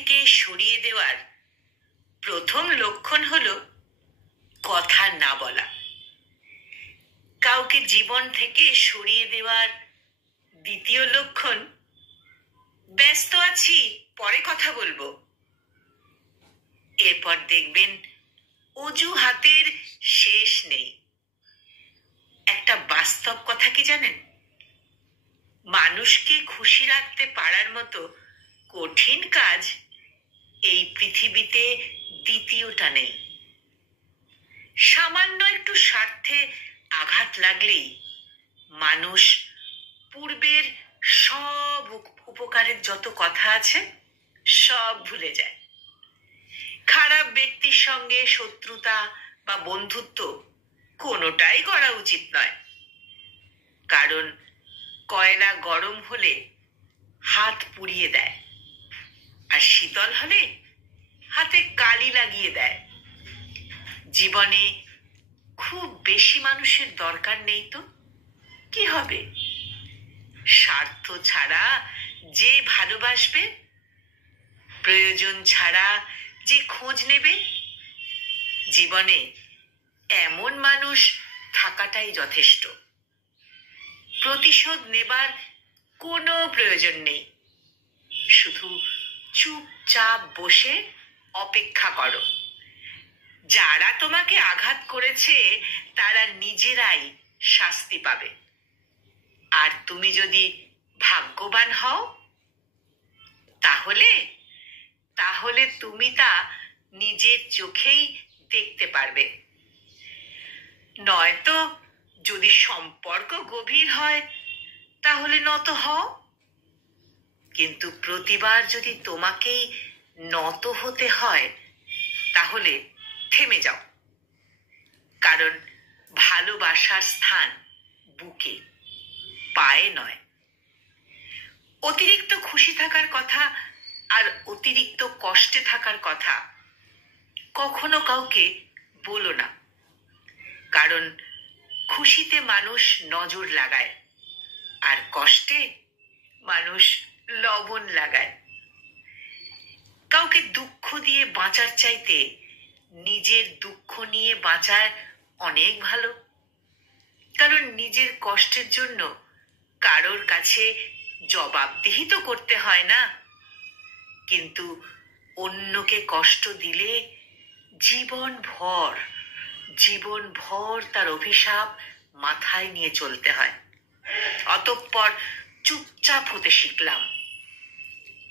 থেকে সরিয়ে দেওয়ার প্রথম লক্ষণ হলো কথা না বলা। কাউকে জীবন থেকে সরিয়ে দেওয়ার দ্বিতীয় লক্ষণ, ব্যস্ত আছি, পরে কথা বলবো। এরপর দেখবেন অজুহাতের শেষ নেই। একটা বাস্তব কথা কি জানেন? মানুষকে খুশি রাখতে পারার মতো কঠিন কাজ এই পৃথিবীতে দ্বিতীয়টা নেই। সামান্য একটু স্বার্থে আঘাত লাগলেই মানুষ পূর্বের সব উপকারের যত কথা আছে সব ভুলে যায়। খারাপ ব্যক্তির সঙ্গে শত্রুতা বা বন্ধুত্ব কোনোটাই করা উচিত নয়। কারণ কয়লা গরম হলে হাত পুড়িয়ে দেয়, আর শীতল হলে হাতে কালি লাগিয়ে দেয়। জীবনে খুব বেশি মানুষের দরকার নেই তো কি হবে? স্বার্থ ছাড়া যে ভালোবাসবে, প্রয়োজন ছাড়া যে খোঁজ নেবে, জীবনে এমন মানুষ থাকাটাই যথেষ্ট। প্রতিশোধ নেবার কোনো প্রয়োজন নেই। শুধু চুপচাপ বসে অপেক্ষা করো। যারা তোমাকে আঘাত করেছে তারা নিজেরাই শাস্তি পাবে। আর তুমি যদি ভাগ্যবান হও তাহলে তাহলে তুমি তা নিজের চোখেই দেখতে পারবে। নয়তো যদি সম্পর্ক গভীর হয় তাহলে নত হও, কিন্তু প্রতিবার যদি তোমাকেই নত হতে হয় তাহলে থেমে যাও। কারণ ভালোবাসার স্থান বুকে, পায়ে নয়। অতিরিক্ত খুশি থাকার কথা আর অতিরিক্ত কষ্টে থাকার কথা কখনো কাউকে বলো না। কারণ খুশিতে মানুষ নজর লাগায়, আর কষ্টে মানুষ লবণ লাগায়। কাউকে দুঃখ দিয়ে বাঁচার চাইতে নিজের দুঃখ নিয়ে বাঁচার অনেক ভালো। কারণ নিজের কষ্টের জন্য কারোর কাছে জবাবদিহি তো করতে হয় না। কিন্তু অন্যকে কষ্ট দিলে জীবন ভর তার অভিশাপ মাথায় নিয়ে চলতে হয়। অতঃপর চুপচাপ হতে শিখলাম,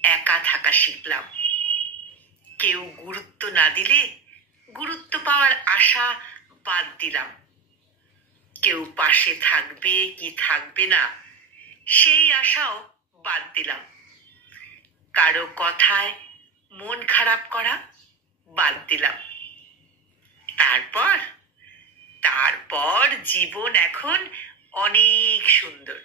একা থাকা শিখলাম। কেউ গুরুত্ব না দিলে গুরুত্ব পাওয়ার আশা বাদ দিলাম। কেউ পাশে থাকবে কি থাকবে না সেই আশাও বাদ দিলাম। কারো কথায় মন খারাপ করা বাদ দিলাম। তারপর জীবন এখন অনেক সুন্দর।